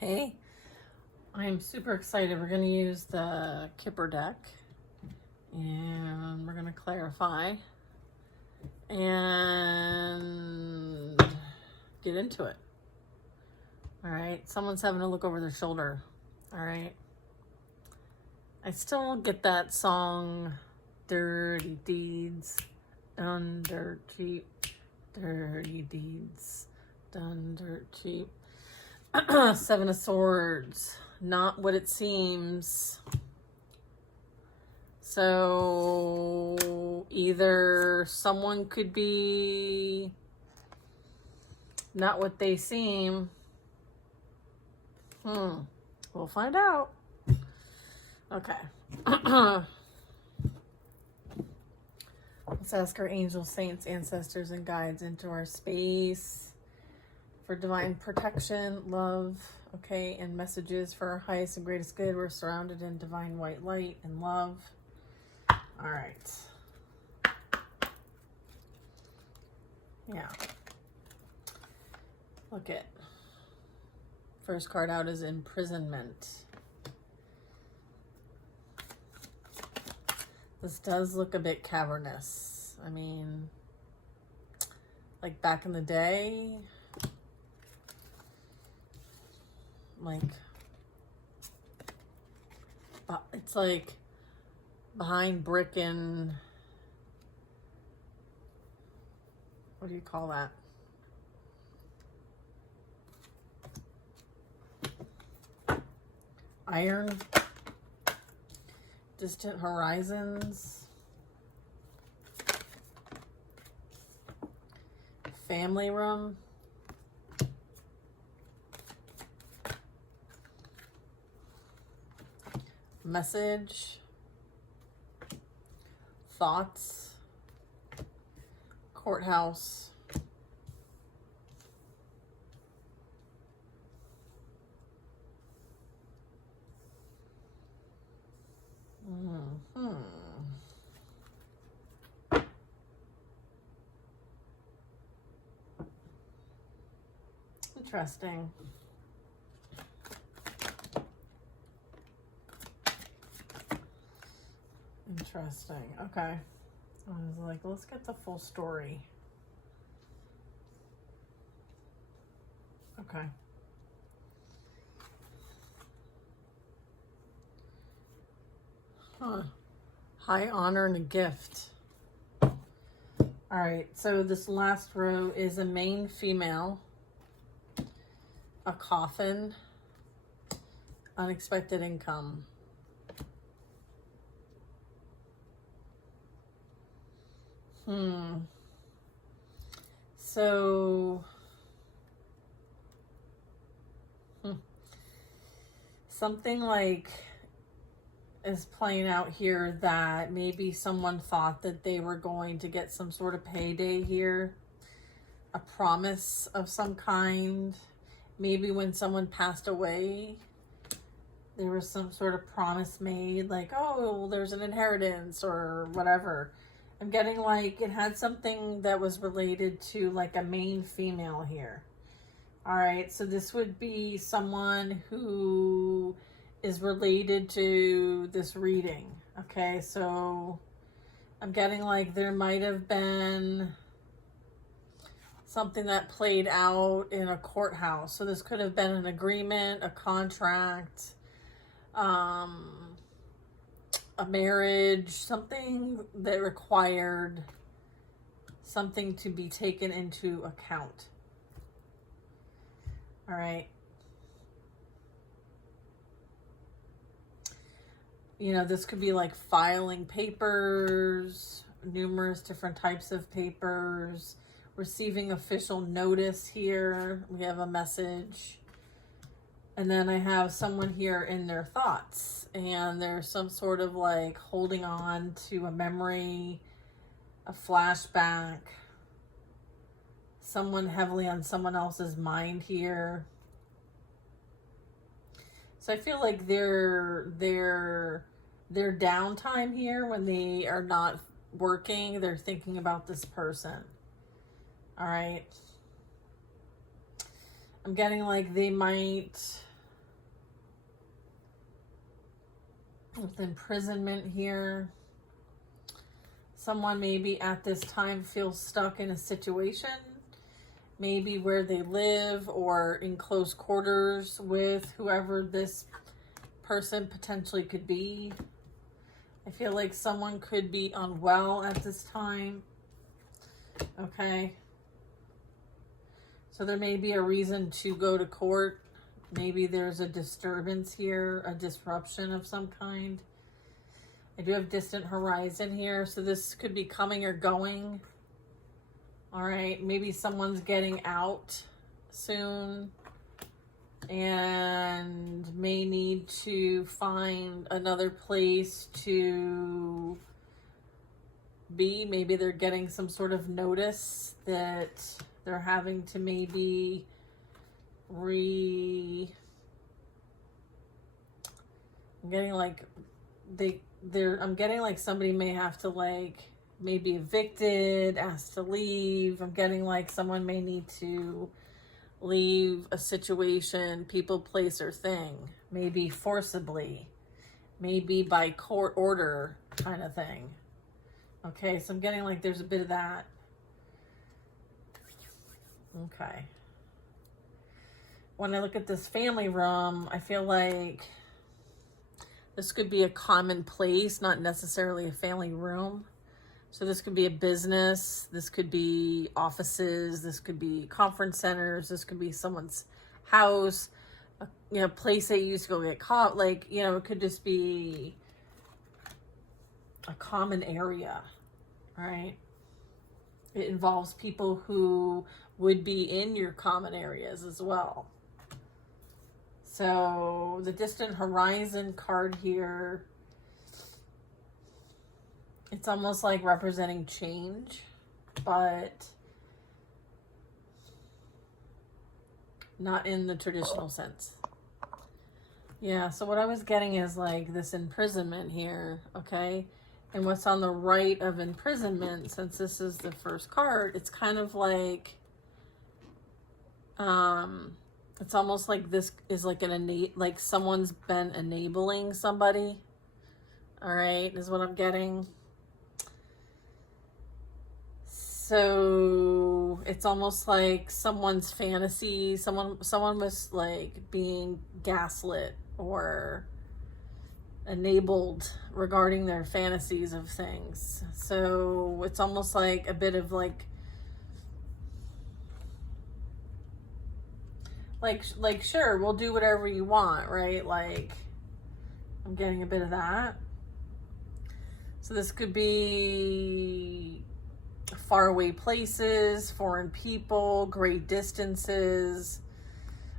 Hey, I'm super excited. We're going to use the Kipper deck and we're going to clarify and get into it. All right, someone's having to look over their shoulder. All right, I still get that song, Dirty Deeds, Done Dirt Cheap, Dirty Deeds, Done Dirt Cheap. Seven of Swords, not what it seems. So either someone could be not what they seem. We'll find out. Okay. Let's ask our angels, saints, ancestors, and guides into our space for divine protection, love, okay, and messages for our highest and greatest good. We're surrounded in divine white light and love. All right. Yeah. Look at. First card out is imprisonment. This does look a bit cavernous. I mean, like back in the day, like, it's like behind brick and, what do you call that? Iron, distant horizons, family room, message, thoughts, courthouse, Interesting. Interesting. Okay. I was like, let's get the full story. Okay. High honor and a gift. All right. So this last row is a main female, a coffin, unexpected income. So, something like is playing out here that maybe someone thought that they were going to get some sort of payday here, a promise of some kind. Maybe when someone passed away, there was some sort of promise made, like, oh, there's an inheritance or whatever. I'm getting like it had something that was related to like a main female here. All right, so this would be someone who is related to this reading. Okay, so I'm getting like there might have been something that played out in a courthouse. So this could have been an agreement, a contract, a marriage, something that required something to be taken into account. All right. You know, this could be like filing papers, numerous different types of papers, receiving official notice here. We have a message. And then I have someone here in their thoughts, and there's some sort of like holding on to a memory, a flashback, someone heavily on someone else's mind here. So I feel like their downtime here, when they are not working, they're thinking about this person. All right. I'm getting like they might with imprisonment here. Someone maybe at this time feels stuck in a situation, maybe where they live or in close quarters with whoever this person potentially could be. I feel like someone could be unwell at this time. Okay. So there may be a reason to go to court. Maybe there's a disturbance here, a disruption of some kind. I do have distant horizon here, so this could be coming or going. All right, maybe someone's getting out soon and may need to find another place to be. Maybe they're getting some sort of notice that they're having to maybe I'm getting like I'm getting like somebody may have to like maybe evicted, asked to leave. I'm getting like someone may need to leave a situation, people, place, or thing, maybe forcibly, maybe by court order kind of thing. Okay, so I'm getting like there's a bit of that. Okay. When I look at this family room, I feel like this could be a common place, not necessarily a family room. So this could be a business, this could be offices, this could be conference centers, this could be someone's house, a place they used to go get caught. Like, it could just be a common area, right? It involves people who would be in your common areas as well. So the distant horizon card here, it's almost like representing change, but not in the traditional sense. Yeah, so what I was getting is like this imprisonment here, okay? And what's on the right of imprisonment, since this is the first card, it's kind of like, it's almost like this is like like someone's been enabling somebody. All right, is what I'm getting. So it's almost like someone's fantasy, someone was like being gaslit or enabled regarding their fantasies of things. So it's almost like a bit of like sure, we'll do whatever you want, right? Like, I'm getting a bit of that. So this could be faraway places, foreign people, great distances,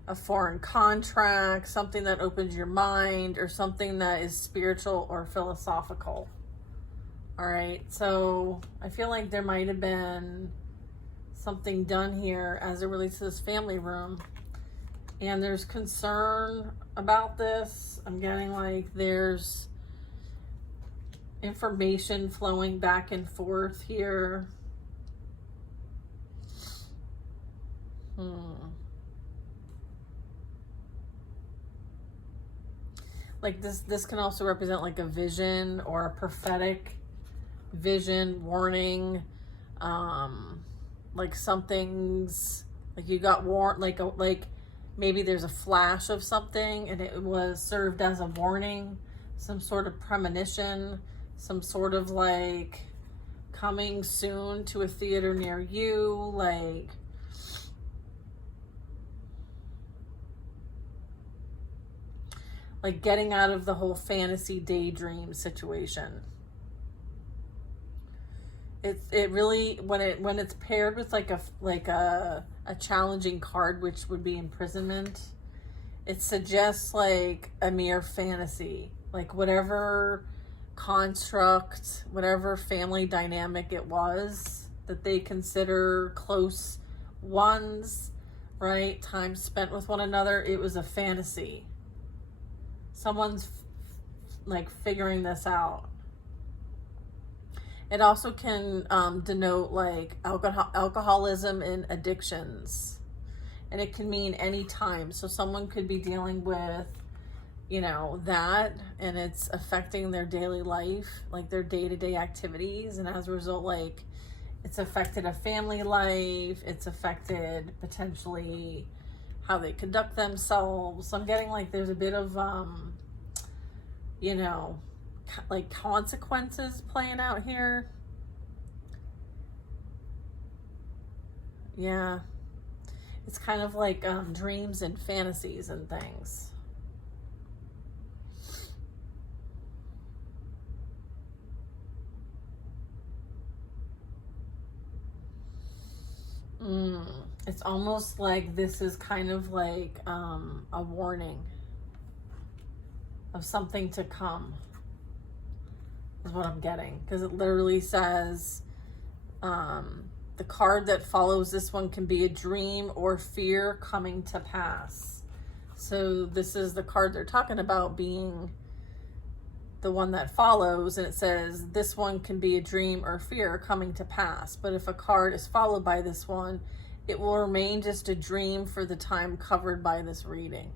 a foreign contract, something that opens your mind, or something that is spiritual or philosophical. All right, so I feel like there might have been something done here as it relates to this family room. And there's concern about this. I'm getting like there's information flowing back and forth here. Like this can also represent like a vision or a prophetic vision, warning. Like something's like you got warned, like maybe there's a flash of something and it was served as a warning, some sort of premonition, some sort of like coming soon to a theater near you, like getting out of the whole fantasy daydream situation. It really, when it's paired with like a challenging card, which would be imprisonment, it suggests like a mere fantasy, like whatever construct, whatever family dynamic it was that they consider close ones, right? Time spent with one another. It was a fantasy. Someone's like figuring this out. It also can denote like alcoholism and addictions. And it can mean any time. So someone could be dealing with you know, that, and it's affecting their daily life, like their day-to-day activities, and as a result, like, it's affected a family life, it's affected potentially how they conduct themselves. So I'm getting like there's a bit of you know, like consequences playing out here. Yeah, it's kind of like dreams and fantasies and things. It's almost like this is kind of like a warning of something to come, is what I'm getting, because it literally says the card that follows this one can be a dream or fear coming to pass. So this is the card they're talking about being the one that follows, and it says this one can be a dream or fear coming to pass. But if a card is followed by this one, it will remain just a dream for the time covered by this reading.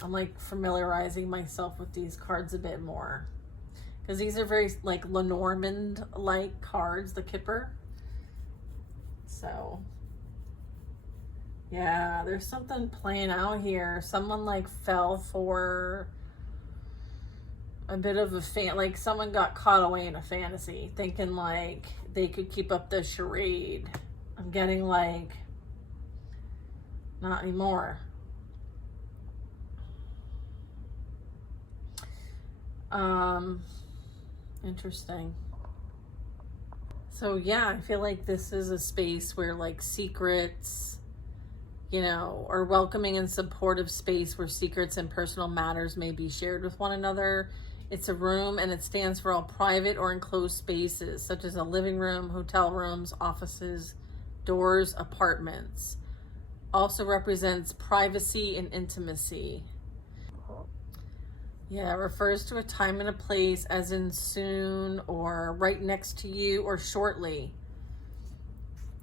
I'm like familiarizing myself with these cards a bit more, because these are very like Lenormand like cards, the Kipper. So yeah, there's something playing out here. Someone like fell for a bit of a like someone got caught away in a fantasy, thinking like they could keep up the charade. I'm getting like, not anymore. Interesting. So yeah, I feel like this is a space where like secrets, you know, or welcoming and supportive space where secrets and personal matters may be shared with one another. It's a room, and it stands for all private or enclosed spaces, such as a living room, hotel rooms, offices, doors, apartments. Also represents privacy and intimacy. Yeah, it refers to a time and a place, as in soon or right next to you or shortly.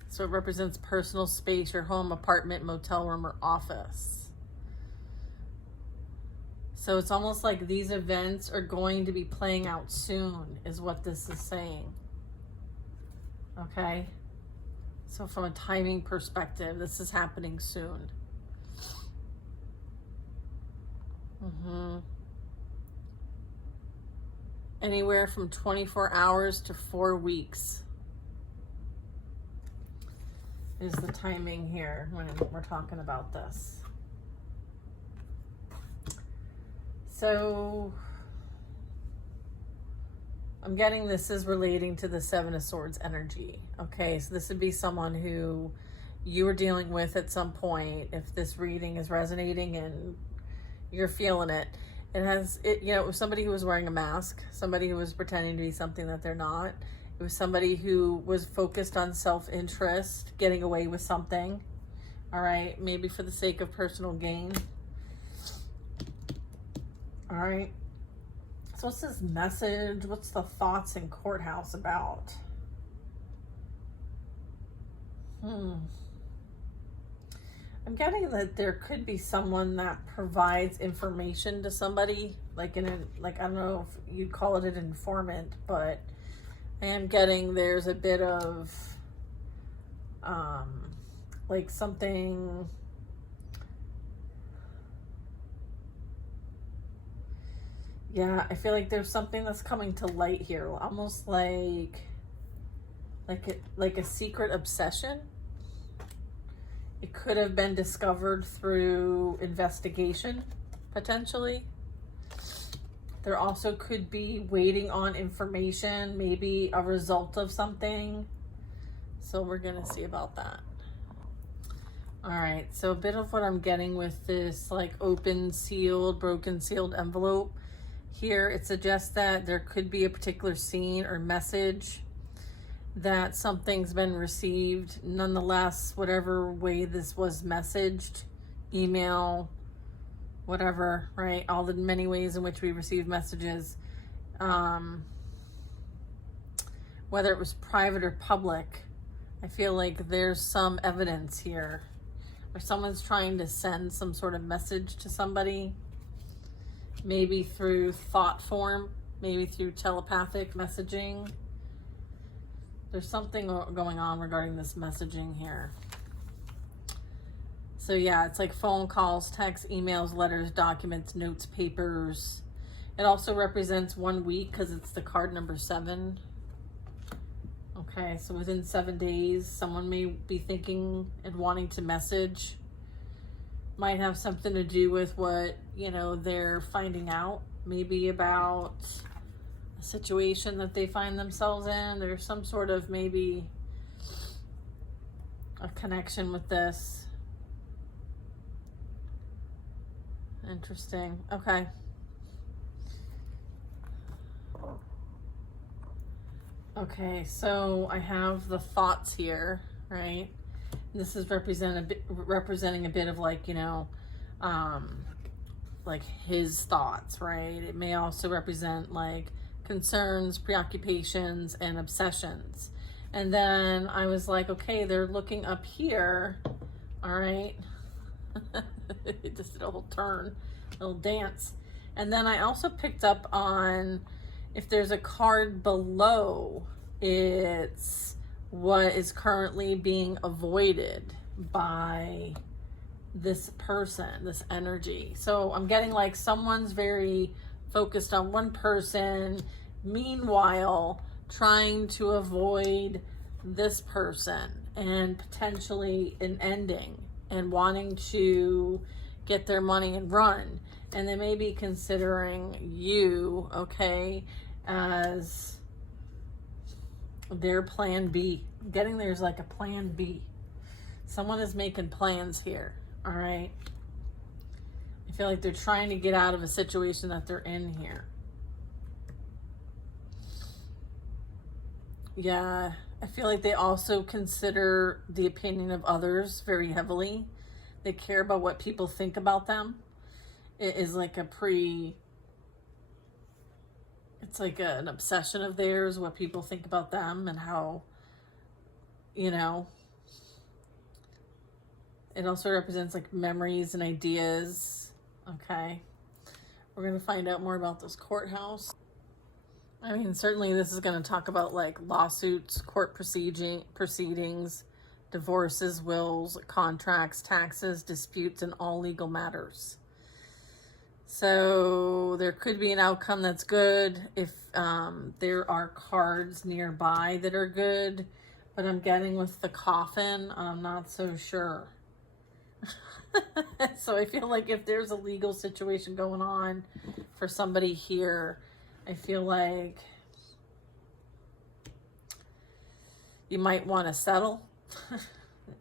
So it represents personal space, your home, apartment, motel room, or office. So it's almost like these events are going to be playing out soon, is what this is saying. Okay? So from a timing perspective, this is happening soon. Anywhere from 24 hours to 4 weeks is the timing here when we're talking about this. So I'm getting this is relating to the Seven of Swords energy. Okay, so this would be someone who you were dealing with at some point, if this reading is resonating and you're feeling it. It has, you know, it was somebody who was wearing a mask, somebody who was pretending to be something that they're not. It was somebody who was focused on self-interest, getting away with something, all right, maybe for the sake of personal gain. All right, so what's this message? What's the thoughts in courthouse about? I'm getting that there could be someone that provides information to somebody, like in a, like, I don't know if you'd call it an informant, but I am getting there's a bit of like something, yeah, I feel like there's something that's coming to light here, almost like a secret obsession. It could have been discovered through investigation, potentially. There also could be waiting on information, maybe a result of something. So we're going to see about that. All right, so a bit of what I'm getting with this like open sealed, broken sealed envelope here, it suggests that there could be a particular scene or message that something's been received. Nonetheless, whatever way this was messaged, email, whatever, right? All the many ways in which we receive messages, whether it was private or public, I feel like there's some evidence here where someone's trying to send some sort of message to somebody. maybe through thought form, maybe through telepathic messaging. There's something going on regarding this messaging here. So yeah, it's like phone calls, texts, emails, letters, documents, notes, papers. It also represents 1 week because it's the card number 7. Okay, so within 7 days, someone may be thinking and wanting to message. Might have something to do with what, they're finding out. Maybe about a situation that they find themselves in. There's some sort of maybe a connection with this. Interesting. Okay. Okay, so I have the thoughts here, right? This is representing a bit of like, like his thoughts, right? It may also represent like concerns, preoccupations, and obsessions. And then I was like, okay, they're looking up here, all right? It just did a whole turn, a little dance. And then I also picked up on, if there's a card below, it's what is currently being avoided by this person, this energy. So I'm getting like someone's very focused on one person, meanwhile trying to avoid this person and potentially an ending and wanting to get their money and run. And they may be considering you, okay, as their plan B. I'm getting there's like a plan B. Someone is making plans here, all right? I feel like they're trying to get out of a situation that they're in here. Yeah, I feel like they also consider the opinion of others very heavily. They care about what people think about them. It is like it's like an obsession of theirs, what people think about them and how, it also represents like memories and ideas. Okay. We're going to find out more about this courthouse. I mean, certainly this is going to talk about like lawsuits, court proceedings, divorces, wills, contracts, taxes, disputes, and all legal matters. So there could be an outcome that's good if there are cards nearby that are good. But I'm getting with the coffin, I'm not so sure. So I feel like if there's a legal situation going on for somebody here, I feel like you might want to settle.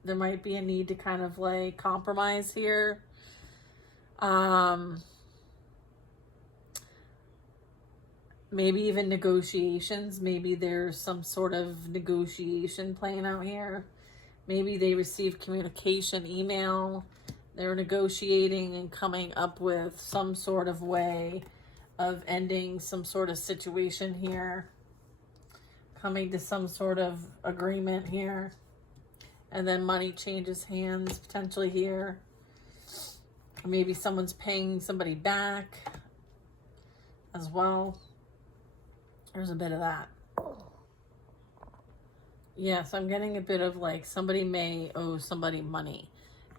There might be a need to kind of like compromise here. Maybe even negotiations. Maybe there's some sort of negotiation playing out here. Maybe they receive communication, email. They're negotiating and coming up with some sort of way of ending some sort of situation here. Coming to some sort of agreement here. And then money changes hands potentially here. Maybe someone's paying somebody back as well. There's a bit of that. Yes, I'm getting a bit of like somebody may owe somebody money.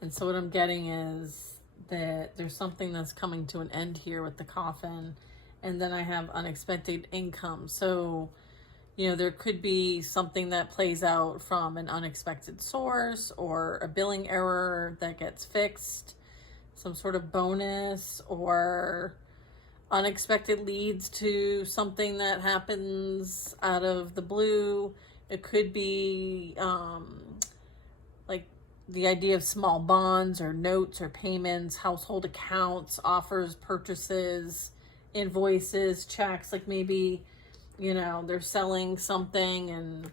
And so what I'm getting is that there's something that's coming to an end here with the coffin. And then I have unexpected income. So, there could be something that plays out from an unexpected source or a billing error that gets fixed. Some sort of bonus or unexpected leads to something that happens out of the blue. It could be like the idea of small bonds or notes or payments, household accounts, offers, purchases, invoices, checks. Like maybe, they're selling something and,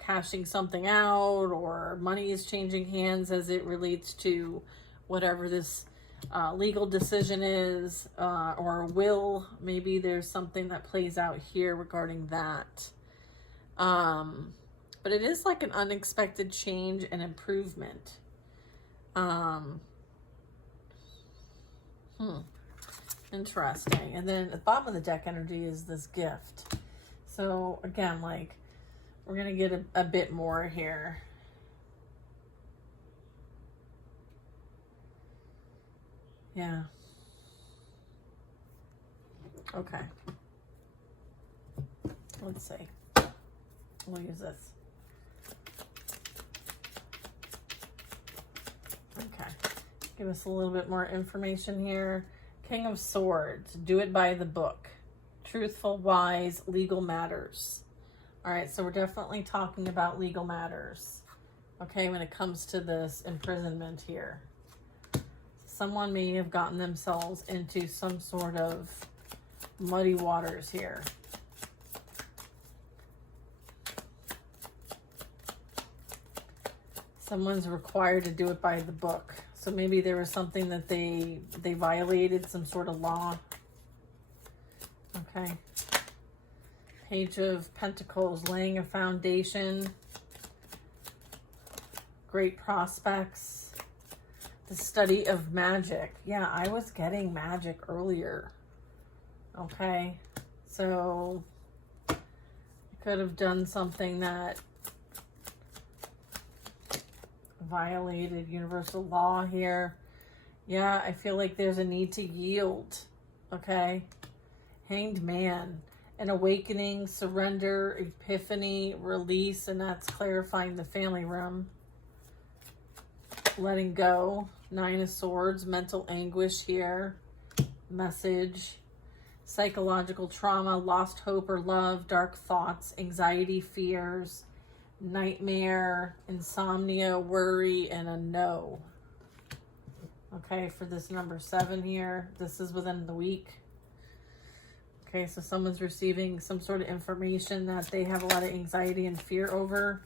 cashing something out, or money is changing hands as it relates to whatever this legal decision is, or a will. Maybe there's something that plays out here regarding that. But it is like an unexpected change and improvement. Interesting. And then at the bottom of the deck energy is this gift. So again, like, we're going to get a bit more here. Yeah. Okay. Let's see. We'll use this. Okay. Give us a little bit more information here. King of Swords. Do it by the book. Truthful, wise, legal matters. All right, so we're definitely talking about legal matters. Okay, when it comes to this imprisonment here. Someone may have gotten themselves into some sort of muddy waters here. Someone's required to do it by the book. So maybe there was something that they violated, some sort of law. Okay. Page of Pentacles, laying a foundation. Great prospects. The study of magic. Yeah, I was getting magic earlier. Okay. So you could have done something that violated universal law here. Yeah, I feel like there's a need to yield. Okay. Hanged Man. An awakening, surrender, epiphany, release, and that's clarifying the family realm. Letting go. Nine of Swords, mental anguish here. Message. Psychological trauma, lost hope or love, dark thoughts, anxiety, fears, nightmare, insomnia, worry, and a no. Okay, for this number 7 here, this is within the week. Okay, so someone's receiving some sort of information that they have a lot of anxiety and fear over.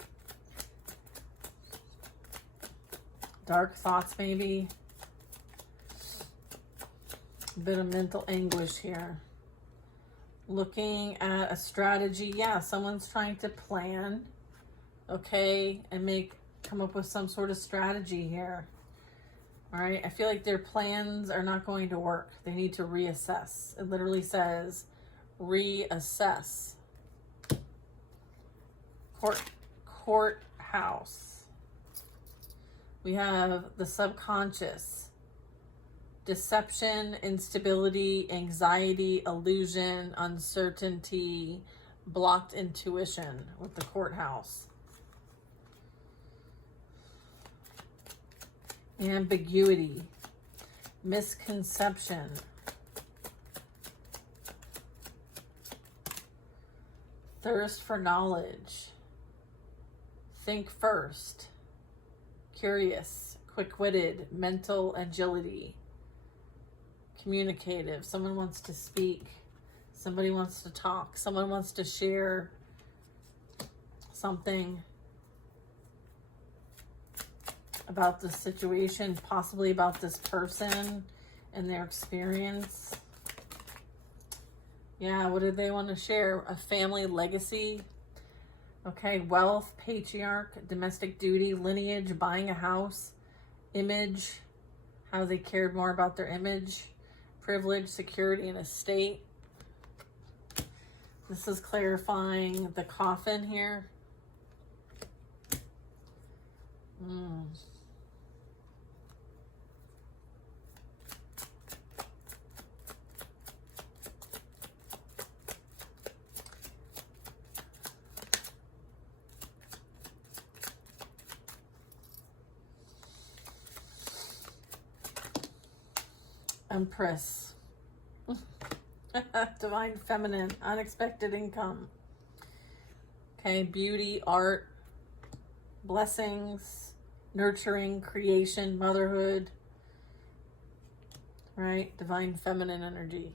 Dark thoughts, maybe. A bit of mental anguish here. Looking at a strategy. Yeah, someone's trying to plan. Okay, and come up with some sort of strategy here. All right, I feel like their plans are not going to work. They need to reassess. It literally says reassess. Courthouse. We have the subconscious. Deception, instability, anxiety, illusion, uncertainty, blocked intuition with the courthouse. Ambiguity, misconception, thirst for knowledge, think first, curious, quick-witted, mental agility, communicative. Someone wants to speak, somebody wants to talk, someone wants to share something about the situation, possibly about this person and their experience. Yeah, what do they want to share? A family legacy. Okay, wealth, patriarch, domestic duty, lineage, buying a house, image, how they cared more about their image, privilege, security, and estate. This is clarifying the coffin here. Empress. Divine feminine, unexpected income. Okay, beauty, art, blessings, nurturing, creation, motherhood. Right? Divine feminine energy.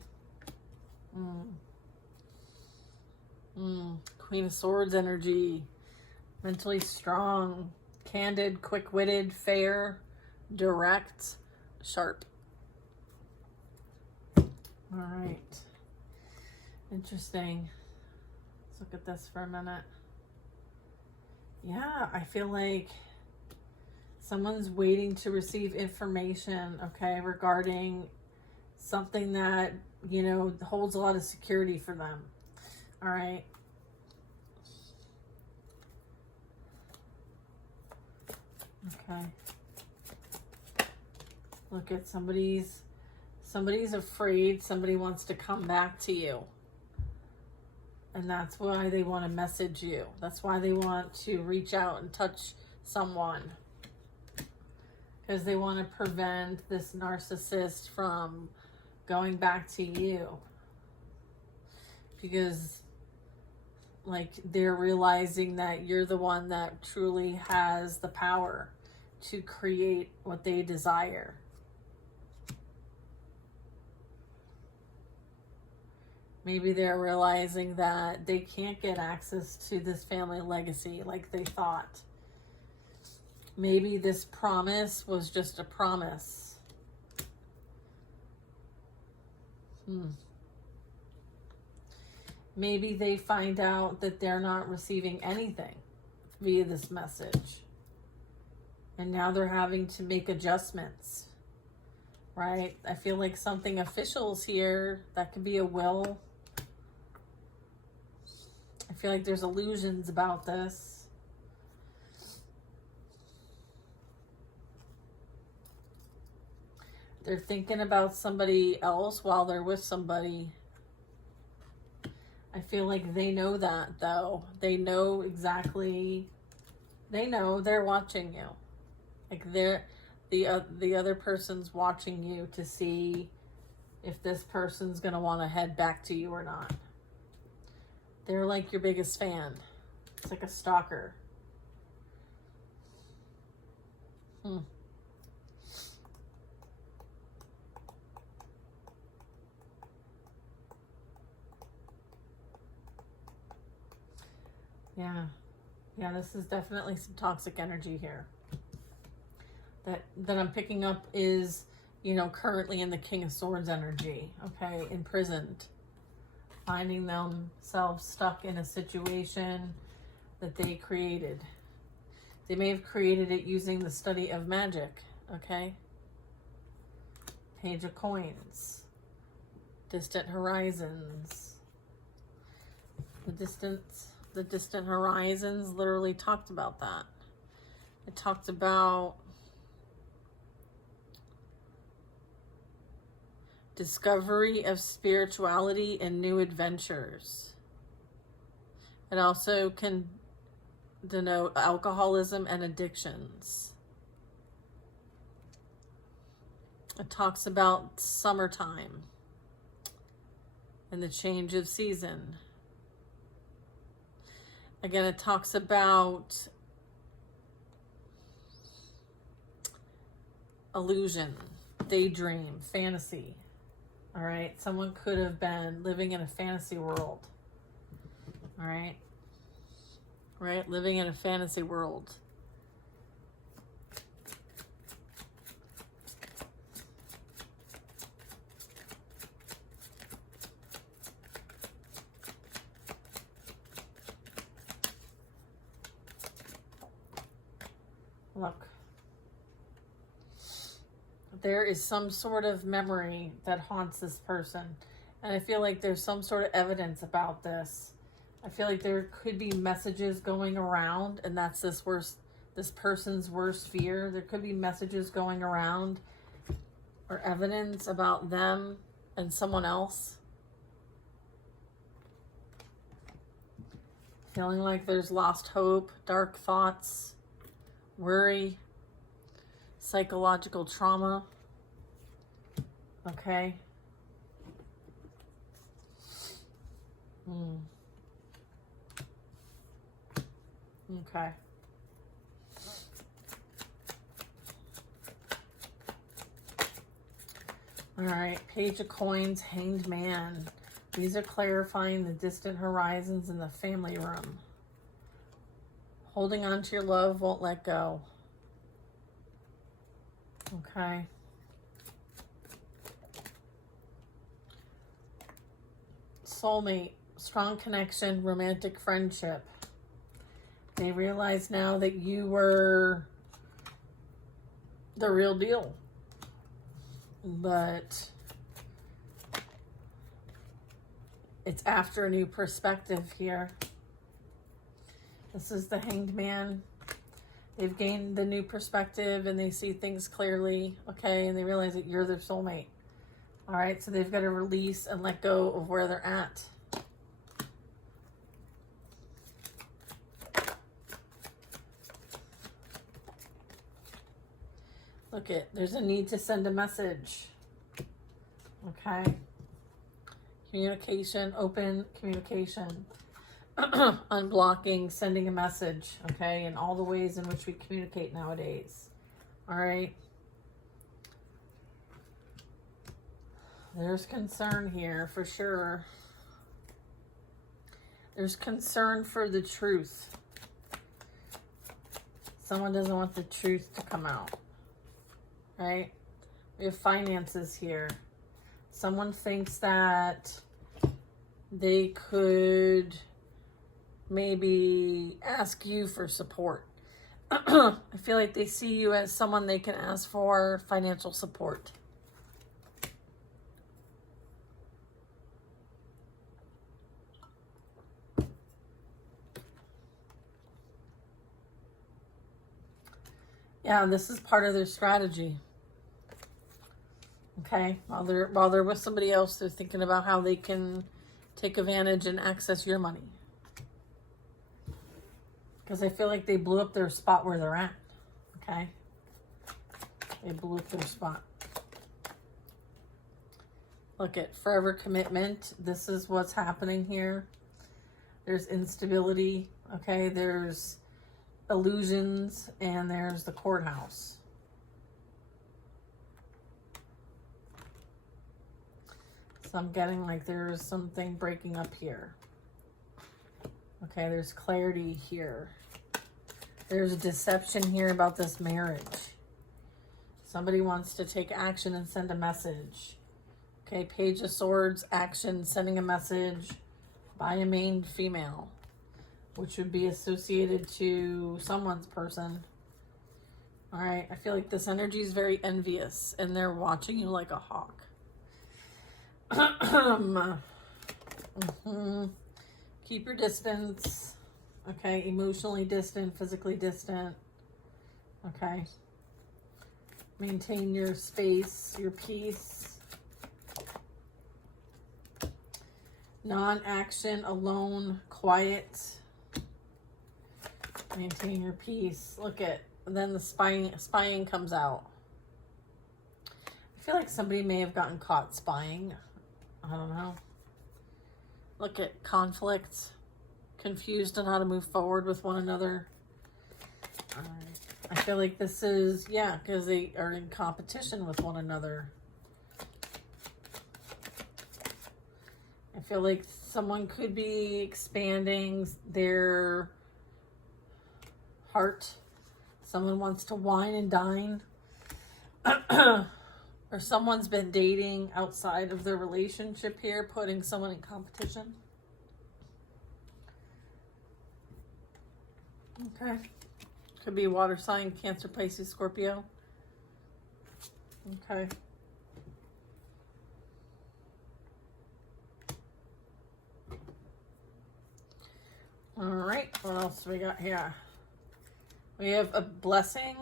Queen of Swords energy. Mentally strong, candid, quick-witted, fair, direct, sharp. All right. Interesting. Let's look at this for a minute. Yeah, I feel like someone's waiting to receive information, okay, regarding Something that, you know, holds a lot of security for them. All right. Okay. Look at somebody's afraid. Somebody wants to come back to you. And that's why they want to message you. That's why they want to reach out and touch someone. Because they want to prevent this narcissist from going back to you. Because, like, they're realizing that you're the one that truly has the power to create what they desire. Maybe they're realizing that they can't get access to this family legacy like they thought. Maybe this promise was just a promise. Maybe they find out that they're not receiving anything via this message. And now they're having to make adjustments, right? I feel like something official's here. That could be a will. I feel like there's illusions about this. They're thinking about somebody else while they're with somebody. I feel like they know that, though. They know exactly. They know they're watching you. Like the other person's watching you to see if this person's going to want to head back to you or not. They're like your biggest fan. It's like a stalker. Yeah, this is definitely some toxic energy here. That I'm picking up is, you know, currently in the King of Swords energy, okay, imprisoned. Finding themselves stuck in a situation that they created. They may have created it using the study of magic, okay? Page of Coins. Distant horizons. The distant horizons literally talked about that. It talked about discovery of spirituality and new adventures. It also can denote alcoholism and addictions. It talks about summertime and the change of season. Again, it talks about illusion, daydream, fantasy. All right, someone could have been living in a fantasy world. All right, living in a fantasy world. Look. There is some sort of memory that haunts this person. And I feel like there's some sort of evidence about this. I feel like there could be messages going around, and that's this person's worst fear. There could be messages going around or evidence about them and someone else. Feeling like there's lost hope, dark thoughts, worry, psychological trauma. Okay. Okay. All right. Page of Coins, Hanged Man. These are clarifying the distant horizons in the family room. Holding on to your love, won't let go. Okay. Soulmate, strong connection, romantic friendship. They realize now that you were the real deal. But It's after a new perspective here. This is the Hanged Man. They've gained the new perspective and they see things clearly, okay? And they realize that you're their soulmate. All right, so they've got to release and let go of where they're at. Look it, there's a need to send a message. Okay. Communication, open communication. Unblocking, sending a message, okay? And all the ways in which we communicate nowadays. All right. There's concern here for sure. There's concern for the truth. Someone doesn't want the truth to come out. Right? We have finances here. Someone thinks that they could maybe ask you for support. I feel like they see you as someone they can ask for financial support. Yeah, this is part of their strategy. Okay, while they're with somebody else, they're thinking about how they can take advantage and access your money. Because I feel like they blew up their spot where they're at. Okay, they blew up their spot. Look at forever commitment. This is what's happening here. There's instability. Okay, there's illusions, and there's the courthouse. So I'm getting like there's something breaking up here. Okay, there's clarity here. There's a deception here about this marriage. Somebody wants to take action and send a message. Okay, Page of Swords, action, sending a message by a main female, which would be associated to someone's person. All right, I feel like this energy is very envious, and they're watching you like a hawk. Keep your distance. Okay, emotionally distant, physically distant. Okay. Maintain your space, your peace. Non-action, alone, quiet. Maintain your peace. Look at, then the spying comes out. I feel like somebody may have gotten caught spying. I don't know. Look at conflict. Confused on how to move forward with one another. I feel like this is, yeah, because they are in competition with one another. I feel like someone could be expanding their heart. Someone wants to wine and dine. Or someone's been dating outside of their relationship here, putting someone in competition. Okay. Could be water sign, Cancer, Pisces, Scorpio. Okay. All right, what else do we got here? We have a blessing,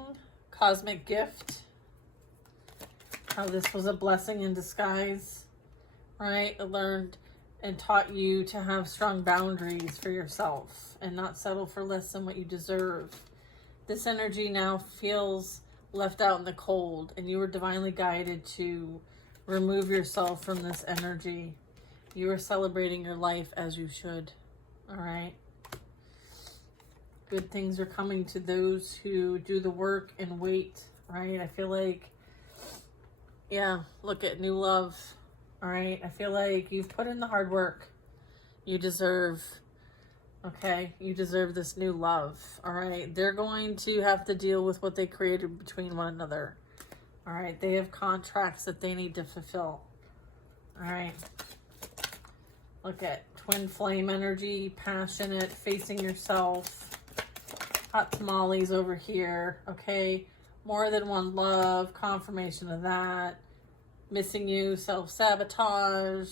cosmic gift. How this was a blessing in disguise, right? It learned and taught you to have strong boundaries for yourself and not settle for less than what you deserve. This energy now feels left out in the cold, and you were divinely guided to remove yourself from this energy. You are celebrating your life as you should, all right? Good things are coming to those who do the work and wait, right? I feel like, yeah, look at new love, all right? I feel like you've put in the hard work. You deserve, okay? You deserve this new love, all right? They're going to have to deal with what they created between one another, all right? They have contracts that they need to fulfill, all right? Look at twin flame energy, passionate, facing yourself. Hot tamales over here, okay? More than one love, confirmation of that. Missing you, self-sabotage.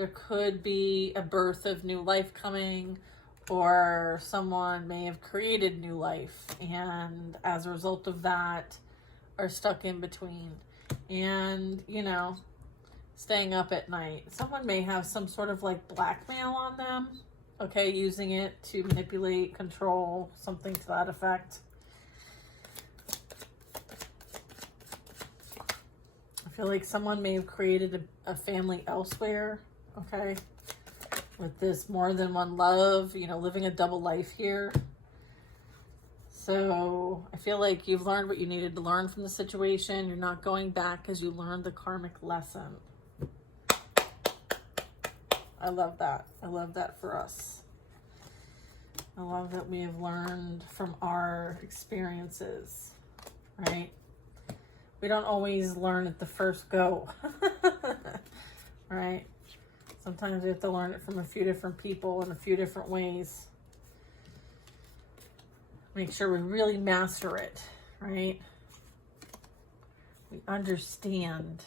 There could be a birth of new life coming, or someone may have created new life, and as a result of that are stuck in between. And, you know, staying up at night. Someone may have some sort of like blackmail on them, okay, using it to manipulate, control, something to that effect. I feel like someone may have created a family elsewhere, okay, with this more than one love, you know, living a double life here. So I feel like you've learned what you needed to learn from the situation. You're not going back because you learned the karmic lesson. I love that. I love that for us. I love that we have learned from our experiences, right? We don't always learn at the first go, right? Sometimes we have to learn it from a few different people in a few different ways. Make sure we really master it, right? We understand.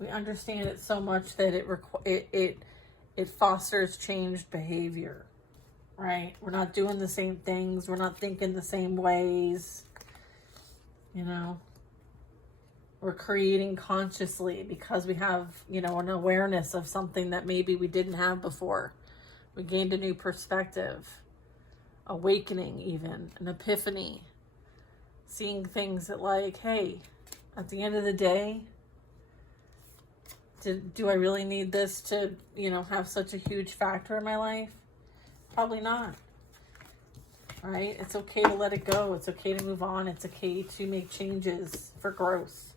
We understand it so much that it fosters changed behavior, right? We're not doing the same things. We're not thinking the same ways, you know. We're creating consciously because we have, you know, an awareness of something that maybe we didn't have before. We gained a new perspective, awakening even, an epiphany, seeing things that like, hey, at the end of the day, do I really need this to, you know, have such a huge factor in my life? Probably not, right? It's okay to let it go. It's okay to move on. It's okay to make changes for growth.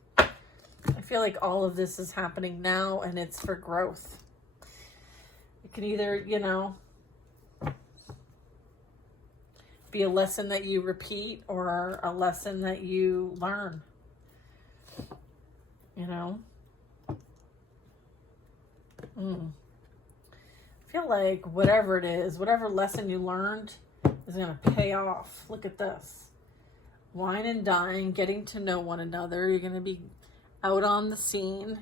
I feel like all of this is happening now and it's for growth. It can either, you know, be a lesson that you repeat or a lesson that you learn, you know. I feel like whatever it is, whatever lesson you learned is going to pay off. Look at this. Wine and dine, getting to know one another. You're going to be out on the scene,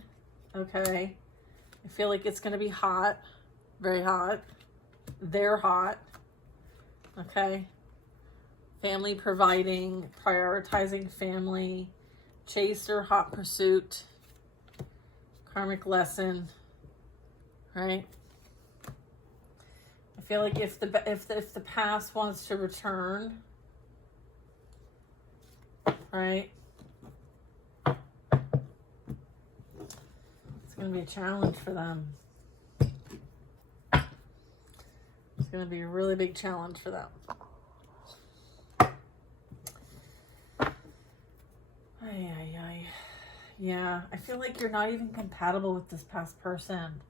okay? I feel like it's going to be hot, very hot. They're hot, okay? Family providing, prioritizing family, chase or hot pursuit, karmic lesson, right? I feel like if the past wants to return, right? It's going to be a challenge for them. It's going to be a really big challenge for them. Yeah, I feel like you're not even compatible with this past person.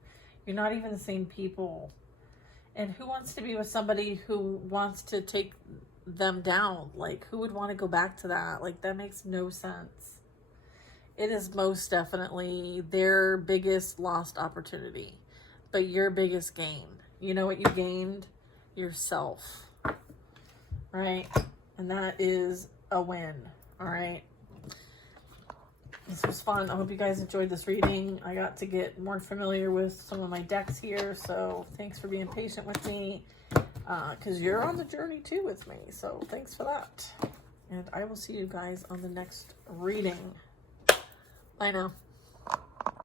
You're not even the same people. And who wants to be with somebody who wants to take them down? Like, who would want to go back to that? Like, that makes no sense. It is most definitely their biggest lost opportunity, but your biggest gain. You know what you gained? Yourself, right? And that is a win, all right? This was fun. I hope you guys enjoyed this reading. I got to get more familiar with some of my decks here, so thanks for being patient with me, because you're on the journey too with me, so thanks for that. And I will see you guys on the next reading. Bye now.